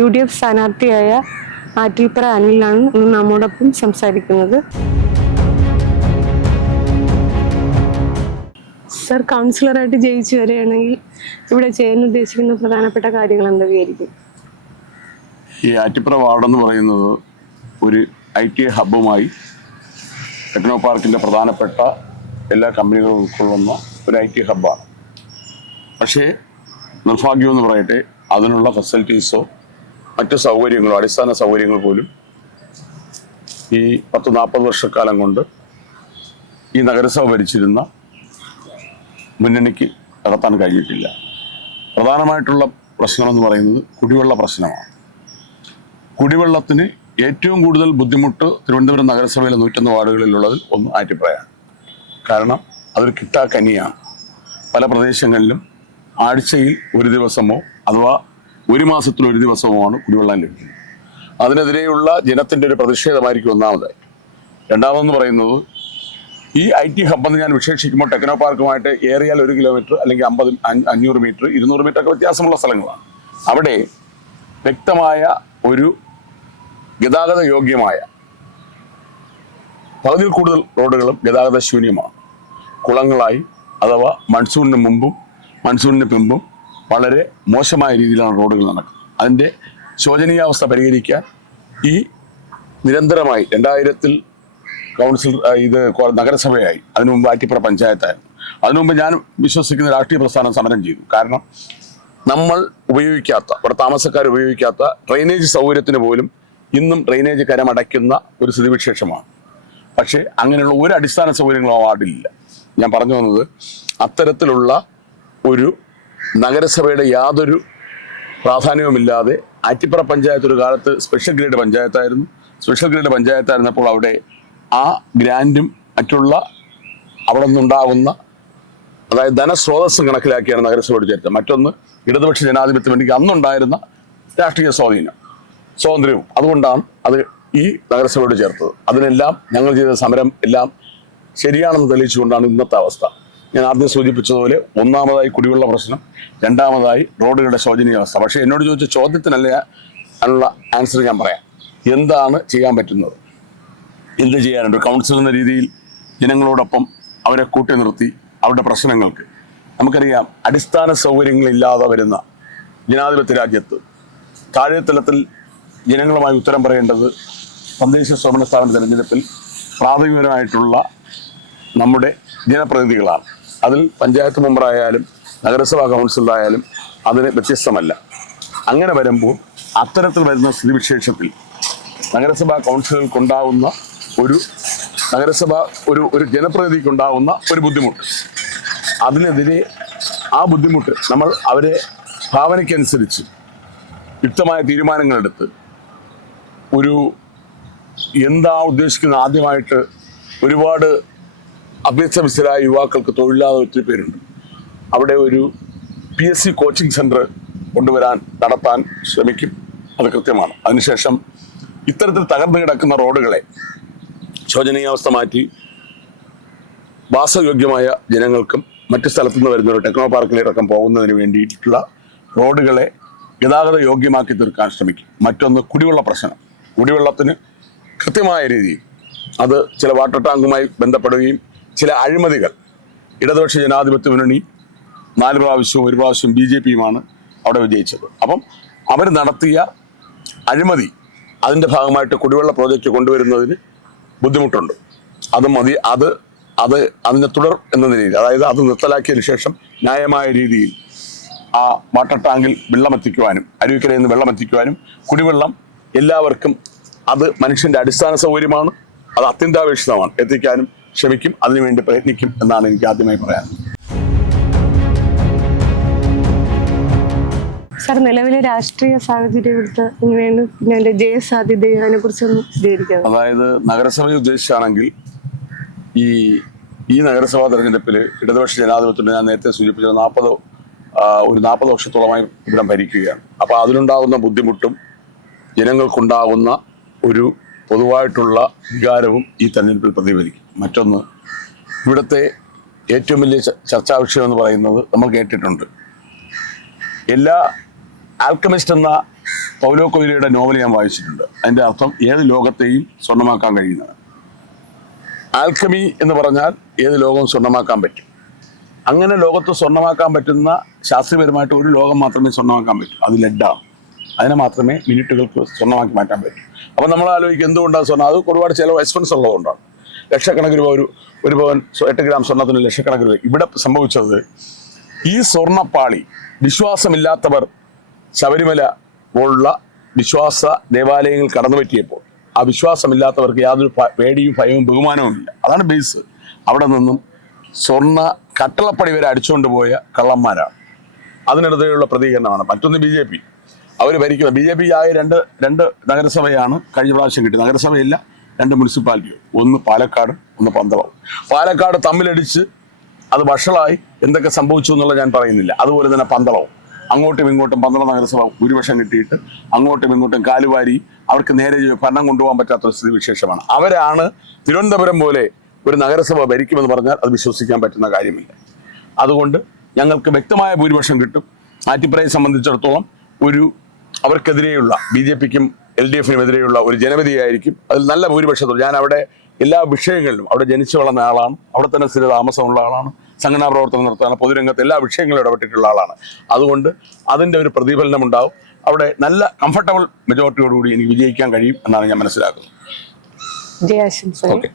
U D F സ്ഥാനാർത്ഥിയായ ആറ്റിൽപ്പറ അനിലാണ് ഇന്ന് നമ്മോടൊപ്പം സംസാരിക്കുന്നത്. സർ കൗൺസിലറായിട്ട് ജയിച്ചു വരികയാണെങ്കിൽ ഇവിടെ ചെയ്യാൻ ഉദ്ദേശിക്കുന്ന പ്രധാനപ്പെട്ട കാര്യങ്ങൾ എന്തൊക്കെയായിരിക്കും? ഈ ആറ്റിപ്പുറ വാർഡെന്ന് പറയുന്നത് ഒരു ഐ ടി ഹബ്ബുമായി ടെക്നോ പാർക്കിന്റെ പ്രധാനപ്പെട്ട എല്ലാ കമ്പനികളും ഉൾക്കൊള്ളുന്ന ഒരു ഐ ടി ഹബ്ബാണ്. പക്ഷേ നിർഭാഗ്യമെന്ന് പറയട്ടെ അതിനുള്ള ഫെസിലിറ്റീസോ മറ്റു സൗകര്യങ്ങളോ അടിസ്ഥാന സൗകര്യങ്ങൾ പോലും ഈ പത്ത് നാൽപ്പത് വർഷക്കാലം കൊണ്ട് ഈ നഗരസഭ ഭരിച്ചിരുന്ന മുന്നണിക്ക് നടത്താൻ കഴിഞ്ഞിട്ടില്ല. പ്രധാനമായിട്ടുള്ള പ്രശ്നമെന്ന് പറയുന്നത് കുടിവെള്ള പ്രശ്നമാണ്. കുടിവെള്ളത്തിന് ഏറ്റവും കൂടുതൽ ബുദ്ധിമുട്ട് തിരുവനന്തപുരം നഗരസഭയിലെ നൂറ്റൊന്ന് വാർഡുകളിലുള്ളതിൽ ഒന്ന് ആറ്റിപ്പുഴയാണ്. കാരണം അതൊരു കിട്ടാക്കനിയാണ്. പല പ്രദേശങ്ങളിലും ആഴ്ചയിൽ ഒരു ദിവസമോ അഥവാ ഒരു മാസത്തിനൊരു ദിവസമാണ് ദിവസമോ കുടിവെള്ളം ലഭിക്കുന്നത്. അതിനെതിരെയുള്ള ജനത്തിന്റെ ഒരു പ്രതിഷേധമായിരിക്കും ഒന്നാമത് രണ്ടാമതെന്ന് പറയുന്നത് ഈ ഐ ടി ഹബ്ബെന്ന് ഞാൻ വിശേഷിക്കുമ്പോൾ ടെക്നോ പാർക്കുമായിട്ട് ഏറിയാൽ ഒരു കിലോമീറ്റർ അല്ലെങ്കിൽ അമ്പത് അഞ്ഞ- അഞ്ഞൂറ് മീറ്റർ ഇരുന്നൂറ് മീറ്റർ ഒക്കെ വ്യത്യാസമുള്ള സ്ഥലങ്ങളാണ്. അവിടെ വ്യക്തമായ ഒരു ഗതാഗത യോഗ്യമായ പകുതിയിൽ കൂടുതൽ റോഡുകളും ഗതാഗത ശൂന്യമാണ്. കുളങ്ങളായി അഥവാ മൺസൂണിന് മുമ്പും മൺസൂണിന് പിമ്പും വളരെ മോശമായ രീതിയിലാണ് റോഡുകൾ നടക്കുന്നത്. അതിന്റെ ശോചനീയാവസ്ഥ പരിഹരിക്കാൻ ഈ നിരന്തരമായി രണ്ടായിരത്തിൽ കൗൺസിൽ ഇത് നഗരസഭയായി. അതിനു മുമ്പ് ആറ്റിപ്പുറ പഞ്ചായത്തായിരുന്നു. അതിനു മുമ്പ് ഞാൻ വിശ്വസിക്കുന്ന രാഷ്ട്രീയ പ്രസ്ഥാനം സമരം ചെയ്തു. കാരണം നമ്മൾ ഉപയോഗിക്കാത്ത ഇവിടെ താമസക്കാർ ഉപയോഗിക്കാത്ത ഡ്രെയിനേജ് സൗകര്യത്തിന് പോലും ഇന്നും ഡ്രെയിനേജ് കരമടയ്ക്കുന്ന ഒരു സ്ഥിതിവിശേഷമാണ്. പക്ഷേ അങ്ങനെയുള്ള ഒരു അടിസ്ഥാന സൗകര്യങ്ങളും ആ വാർഡിലില്ല. ഞാൻ പറഞ്ഞു വന്നത് അത്തരത്തിലുള്ള ഒരു നഗരസഭയുടെ യാതൊരു പ്രാധാന്യവുമില്ലാതെ ആറ്റിപ്പുറ പഞ്ചായത്ത് ഒരു കാലത്ത് സ്പെഷ്യൽ ഗ്രേഡ് പഞ്ചായത്തായിരുന്നു. സ്പെഷ്യൽ ഗ്രേഡ് പഞ്ചായത്തായിരുന്നപ്പോൾ അവിടെ ആ ഗ്രാൻഡും മറ്റുള്ള അവിടെ നിന്നുണ്ടാകുന്ന അതായത് ധനസ്രോതസ്സും കണക്കിലാക്കിയാണ് നഗരസഭയുടെ ചരിത്രം മറ്റൊന്ന് ഇടതുപക്ഷ ജനാധിപത്യ എനിക്ക് അന്നുണ്ടായിരുന്ന രാഷ്ട്രീയ സ്വാധീനം സ്വാതന്ത്ര്യവും. അതുകൊണ്ടാണ് അത് ഈ നഗരസഭയോട് ചേർത്തത്. അതിനെല്ലാം ഞങ്ങൾ ചെയ്ത സമരം എല്ലാം ശരിയാണെന്ന് തെളിയിച്ചുകൊണ്ടാണ് ഇന്നത്തെ അവസ്ഥ. ഞാൻ ആദ്യം സൂചിപ്പിച്ചതുപോലെ ഒന്നാമതായി കുടിവെള്ള പ്രശ്നം രണ്ടാമതായി റോഡുകളുടെ ശോചനീയാവസ്ഥ. പക്ഷേ എന്നോട് ചോദിച്ച ചോദ്യത്തിനല്ല അതിനുള്ള ആൻസർ ഞാൻ പറയാം. എന്താണ് ചെയ്യാൻ പറ്റുന്നത്? എന്ത് ചെയ്യാനുണ്ട്? കൗൺസിൽ എന്ന രീതിയിൽ ജനങ്ങളോടൊപ്പം അവരെ കൂട്ടി നിർത്തി അവരുടെ പ്രശ്നങ്ങൾക്ക്. നമുക്കറിയാം അടിസ്ഥാന സൗകര്യങ്ങളില്ലാതെ വരുന്ന ജനാധിപത്യ രാജ്യത്ത് താഴെത്തലത്തിൽ ജനങ്ങളുമായി ഉത്തരം പറയേണ്ടത് തദ്ദേശ സ്വയംഭരണ സ്ഥാപന തെരഞ്ഞെടുപ്പിൽ പ്രാഥമികമായിട്ടുള്ള നമ്മുടെ ജനപ്രതിനിധികളാണ്. അതിൽ പഞ്ചായത്ത് മെമ്പറായാലും നഗരസഭാ കൗൺസിലറായാലും അതിന് വ്യത്യസ്തമല്ല. അങ്ങനെ വരുമ്പോൾ അത്തരത്തിൽ വരുന്ന സ്ഥിതിവിശേഷത്തിൽ നഗരസഭാ കൗൺസിലുകൾക്കുണ്ടാവുന്ന ഒരു നഗരസഭ ഒരു ഒരു ജനപ്രതിനിധിക്കുണ്ടാവുന്ന ഒരു ബുദ്ധിമുട്ട്. അതിനെതിരെ ആ ബുദ്ധിമുട്ട് നമ്മൾ അവരെ ഭാവനയ്ക്കനുസരിച്ച് യുക്തമായ തീരുമാനങ്ങളെടുത്ത് ഒരു എന്താ ഉദ്ദേശിക്കുന്ന ആദ്യമായിട്ട് ഒരുപാട് അഭ്യസ്തവിദ്യരായ യുവാക്കൾക്ക് തൊഴിലില്ലാതെ ഒത്തിരി പേരുണ്ട്. അവിടെ ഒരു P S C coaching centre കൊണ്ടുവരാൻ നടത്താൻ ശ്രമിക്കും. അത് കൃത്യമാണ്. അതിനുശേഷം ഇത്തരത്തിൽ തകർന്നു കിടക്കുന്ന റോഡുകളെ ശോചനീയാവസ്ഥ മാറ്റി വാസയോഗ്യമായ ജനങ്ങൾക്കും മറ്റു സ്ഥലത്തു നിന്ന് വരുന്നവർ ടെക്നോ പാർക്കിലേടക്കം പോകുന്നതിന് വേണ്ടിയിട്ടുള്ള റോഡുകളെ ഗതാഗത യോഗ്യമാക്കി തീർക്കാൻ ശ്രമിക്കും. മറ്റൊന്ന് കുടിവെള്ള പ്രശ്നം. കുടിവെള്ളത്തിന് കൃത്യമായ രീതിയിൽ അത് ചില വാട്ടർ ടാങ്കുമായി ബന്ധപ്പെടുകയും ചില അഴിമതികൾ. ഇടതുപക്ഷ ജനാധിപത്യ മുന്നണി നാല് പ്രാവശ്യവും ഒരു പ്രാവശ്യം ബി ജെ പിയുമാണ് അവിടെ വിജയിച്ചത്. അപ്പം അവർ നടത്തിയ അഴിമതി അതിന്റെ ഭാഗമായിട്ട് കുടിവെള്ള പ്രോജക്റ്റ് കൊണ്ടുവരുന്നതിന് ബുദ്ധിമുട്ടുണ്ട്. അത് മതി അത് അത് അതിന്റെ തുടർ എന്ന നിലയിൽ അതായത് അത് നിർത്തലാക്കിയതിനു ശേഷം ന്യായമായ രീതിയിൽ ആ വാട്ടർ ടാങ്കിൽ വെള്ളമെത്തിക്കുവാനും അരുവിക്കരയിൽ നിന്ന് വെള്ളമെത്തിക്കുവാനും കുടിവെള്ളം എല്ലാവർക്കും അത് മനുഷ്യന്റെ അടിസ്ഥാന സൗകര്യമാണ് അത് അത്യന്താപേക്ഷിതമാണ്. എത്തിക്കാനും ശ്രമിക്കും അതിനുവേണ്ടി പ്രയത്നിക്കും എന്നാണ് എനിക്ക് ആദ്യമായി പറയാൻ സർ നിലവിലെ രാഷ്ട്രീയ സാഹചര്യം എടുത്ത് എങ്ങനെയാണ് പിന്നെ അതിന്റെ ജയസാധ്യതയും അതിനെ കുറിച്ചൊന്ന് വിശദീകരിക്കാം അതായത് നഗരസഭയെ ഉദ്ദേശിച്ചാണെങ്കിൽ ഈ ഈ നഗരസഭാ തെരഞ്ഞെടുപ്പിൽ ഇടതുപക്ഷ ജനാധിപത്യത്തിന് ഞാൻ നേരത്തെ സൂചിപ്പിച്ച നാൽപ്പത് ഒരു നാൽപ്പത് വർഷത്തോളമായി ഇവിടം ഭരിക്കുകയാണ്. അപ്പോൾ അതിലുണ്ടാകുന്ന ബുദ്ധിമുട്ടും ജനങ്ങൾക്കുണ്ടാകുന്ന ഒരു പൊതുവായിട്ടുള്ള വികാരവും ഈ തെരഞ്ഞെടുപ്പിൽ പ്രതിഫലിക്കും. മറ്റൊന്ന്. ഇവിടുത്തെ ഏറ്റവും വലിയ ചർച്ചാ വിഷയം എന്ന് പറയുന്നത് നമ്മൾ കേട്ടിട്ടുണ്ട്. എല്ലാ ആൽക്കമിസ്റ്റ് എന്ന പൗലോ കൊയിലിയുടെ നോവൽ ഞാൻ വായിച്ചിട്ടുണ്ട്. അതിന്റെ അർത്ഥം ഏത് ലോകത്തെയും സ്വർണമാക്കാൻ കഴിയുന്നത് ആൽക്കമി എന്ന് പറഞ്ഞാൽ ഏത് ലോകവും സ്വർണമാക്കാൻ പറ്റും. അങ്ങനെ ലോകത്ത് സ്വർണമാക്കാൻ പറ്റുന്ന ശാസ്ത്രീയപരമായിട്ട് ഒരു ലോകം മാത്രമേ സ്വർണമാക്കാൻ പറ്റൂ. അത് ലെഡാണ്. അതിനെ മാത്രമേ മിനിറ്റുകൾക്ക് സ്വർണമാക്കി മാറ്റാൻ പറ്റൂ. അപ്പം നമ്മൾ ആലോചിക്കും എന്തുകൊണ്ടാണ് സ്വർണം? അത് ഒരുപാട് ചില എക്സ്പെൻസ് ഉള്ളതുകൊണ്ടാണ്. ലക്ഷക്കണക്കിന് രൂപ ഒരു ഒരു പവൻ എട്ട് ഗ്രാം സ്വർണത്തിന് ലക്ഷക്കണക്കിന് രൂപ. ഇവിടെ സംഭവിച്ചത് ഈ സ്വർണപ്പാളി വിശ്വാസമില്ലാത്തവർ ശബരിമല പോലുള്ള വിശ്വാസ ദേവാലയങ്ങൾ കടന്നു പറ്റിയപ്പോൾ ആ വിശ്വാസമില്ലാത്തവർക്ക് യാതൊരു പേടിയും ഭയവും ബഹുമാനവും ഇല്ല. അതാണ് ബേസ്. അവിടെ നിന്നും സ്വർണ കട്ടളപ്പടി വരെ അടിച്ചുകൊണ്ട് പോയ കള്ളന്മാരാണ്. അതിനെതിരെയുള്ള പ്രതികരണമാണ്. മറ്റൊന്ന് ബി ജെ പി. അവർ ഭരിക്കുന്നത് ബി ജെ പി ആയ രണ്ട് രണ്ട് നഗരസഭയാണ് കഴിഞ്ഞ പ്രാവശ്യം കിട്ടിയത്. നഗരസഭയില്ല. രണ്ട് മുനിസിപ്പാലിറ്റികൾ. ഒന്ന് പാലക്കാട് ഒന്ന് പന്തളം. പാലക്കാട് തമ്മിലടിച്ച് അത് വഷളായി എന്തൊക്കെ സംഭവിച്ചു എന്നുള്ളത് ഞാൻ പറയുന്നില്ല. അതുപോലെ തന്നെ പന്തളവും. അങ്ങോട്ടും ഇങ്ങോട്ടും പന്തളം നഗരസഭ ഭൂരിപക്ഷം കിട്ടിയിട്ട് അങ്ങോട്ടും ഇങ്ങോട്ടും കാലുവാരി അവർക്ക് നേരെ ഭരണം കൊണ്ടുപോകാൻ പറ്റാത്ത സ്ഥിതി വിശേഷമാണ്. അവരാണ് തിരുവനന്തപുരം പോലെ ഒരു നഗരസഭ ഭരിക്കുമെന്ന് പറഞ്ഞാൽ അത് വിശ്വസിക്കാൻ പറ്റുന്ന കാര്യമില്ല. അതുകൊണ്ട് ഞങ്ങൾക്ക് വ്യക്തമായ ഭൂരിപക്ഷം കിട്ടും. ആറ്റിപ്പറയെ സംബന്ധിച്ചിടത്തോളം ഒരു അവർക്കെതിരെയുള്ള ബി ജെ പിക്കും എൽ ഡി എഫിനുമെതിരെയുള്ള ഒരു ജനവിധിയായിരിക്കും. അതിൽ നല്ല ഭൂരിപക്ഷത്തോട് ഞാൻ അവിടെ എല്ലാ വിഷയങ്ങളിലും അവിടെ ജനിച്ചു വളർന്ന ആളാണ്. അവിടെ തന്നെ സ്ഥിര താമസമുള്ള ആളാണ്. സംഘടനാ പ്രവർത്തനം നടത്താൻ പൊതുരംഗത്ത് എല്ലാ വിഷയങ്ങളും ഇടപെട്ടിട്ടുള്ള ആളാണ്. അതുകൊണ്ട് അതിന്റെ ഒരു പ്രതിഫലനം ഉണ്ടാവും അവിടെ നല്ല കംഫർട്ടബിൾ മെജോറിറ്റിയോടുകൂടി എനിക്ക് വിജയിക്കാൻ കഴിയും എന്നാണ് ഞാൻ മനസ്സിലാക്കുന്നത്. ഓക്കെ.